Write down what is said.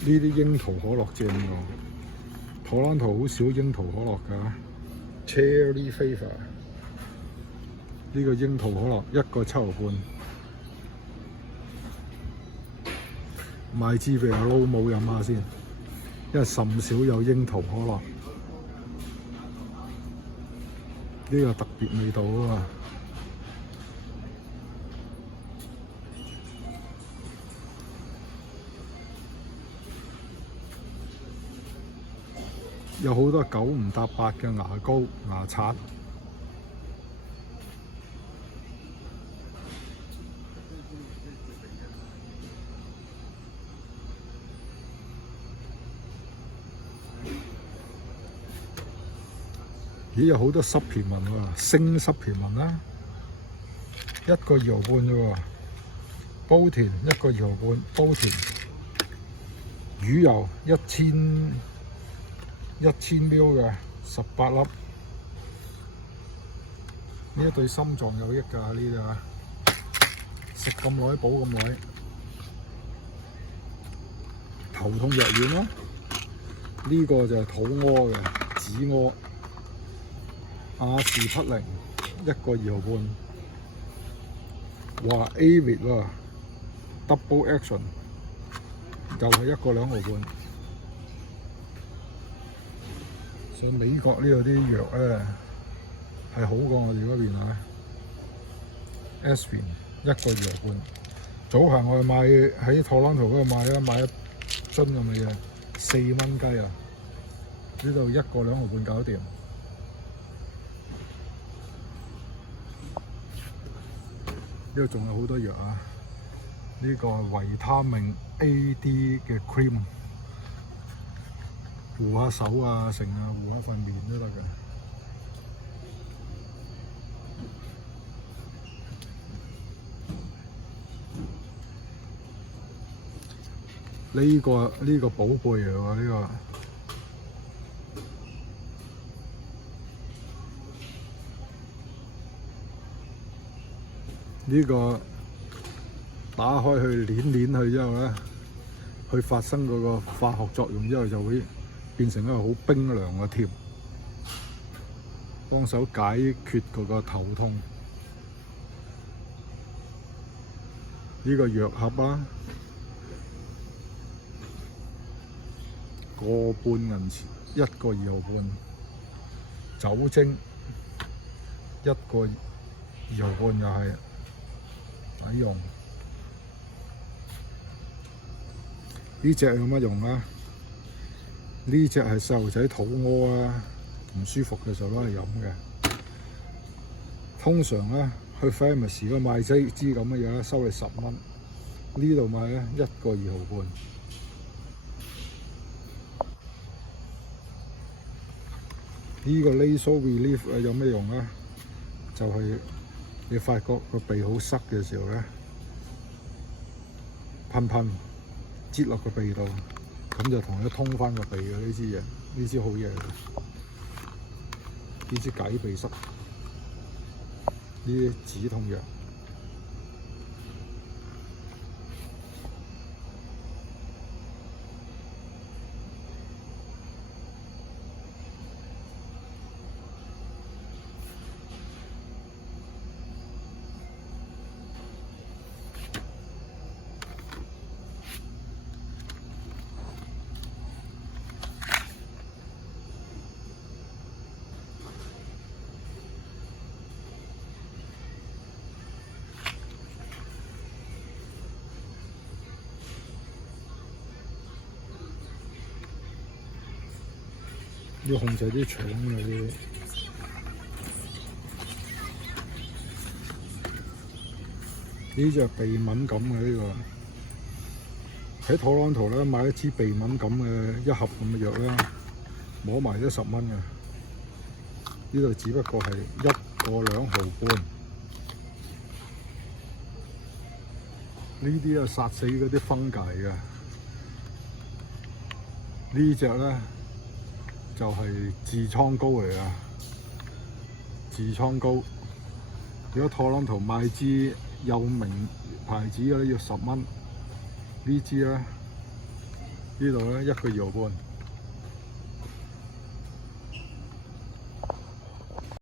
呢啲櫻桃可樂正喎，荷蘭圖好少櫻桃可樂㗎。Cherry Flavour 呢個櫻桃可樂1個7.5，買支俾阿撈冇飲下先，因為甚少有櫻桃可樂，呢個特別味道啊嘛。有好多9唔搭8嘅牙膏、牙刷。咦，有好多濕皮紋喎，星濕皮紋啦，1個2毫半啫喎。煲田1個2毫半，煲田魚油1000ml 嘅18粒，呢一對心臟有益㗎，呢啲啊，食咁耐補咁耐。頭痛藥丸咯，呢個就係肚屙嘅止屙。阿士匹靈1個2毫半，話 Avid 喎 ，Double Action 就係1個2毫半。上美國呢度啲藥咧係好過我哋嗰邊啊 ，Aspirin 1個2毫半。早排我買喺托朗圖嗰度買啦，買一樽咁嘅嘢，4蚊雞啊！呢度1個2毫半搞掂。呢度仲有好多藥啊！呢個維他命 A、D 嘅 cream， 護下手啊，成啊，護下塊面都得嘅。呢個寶貝嚟喎，呢個。呢個打開去攣佢之後咧，去發生嗰個化學作用之後，就會變成一個好冰涼嘅貼，幫手解決嗰個頭痛。呢個藥盒啦，1個半銀錢，1個2毫半。酒精1個2毫半又係。抵用呢隻有乜用啊？呢隻係細路仔肚屙啊，唔舒服嘅時候攞嚟飲嘅。通常咧去 pharmacy 嗰買支咁嘅嘢咧，收你10蚊。呢度買咧1個2毫半。呢個 nasal relief 有咩用啊？就係你發覺個鼻好塞嘅時候咧，噴擠落個鼻度，咁就同你通翻個鼻嘅呢支嘢，呢支好嘢嚟。呢支解鼻塞，呢啲止痛藥。要控制啲腸嗰啲。呢隻鼻敏感嘅呢個，喺托朗圖咧買一支鼻敏感嘅1盒咁嘅藥咧，摸埋都10蚊嘅。呢度只不過係1個2毫半。呢啲啊殺死嗰啲分界嘅。呢隻咧就係痔瘡膏嚟㗎，痔瘡膏。如果托朗圖買支有名牌子嘅咧要10蚊，呢支咧呢度咧1個2毫半。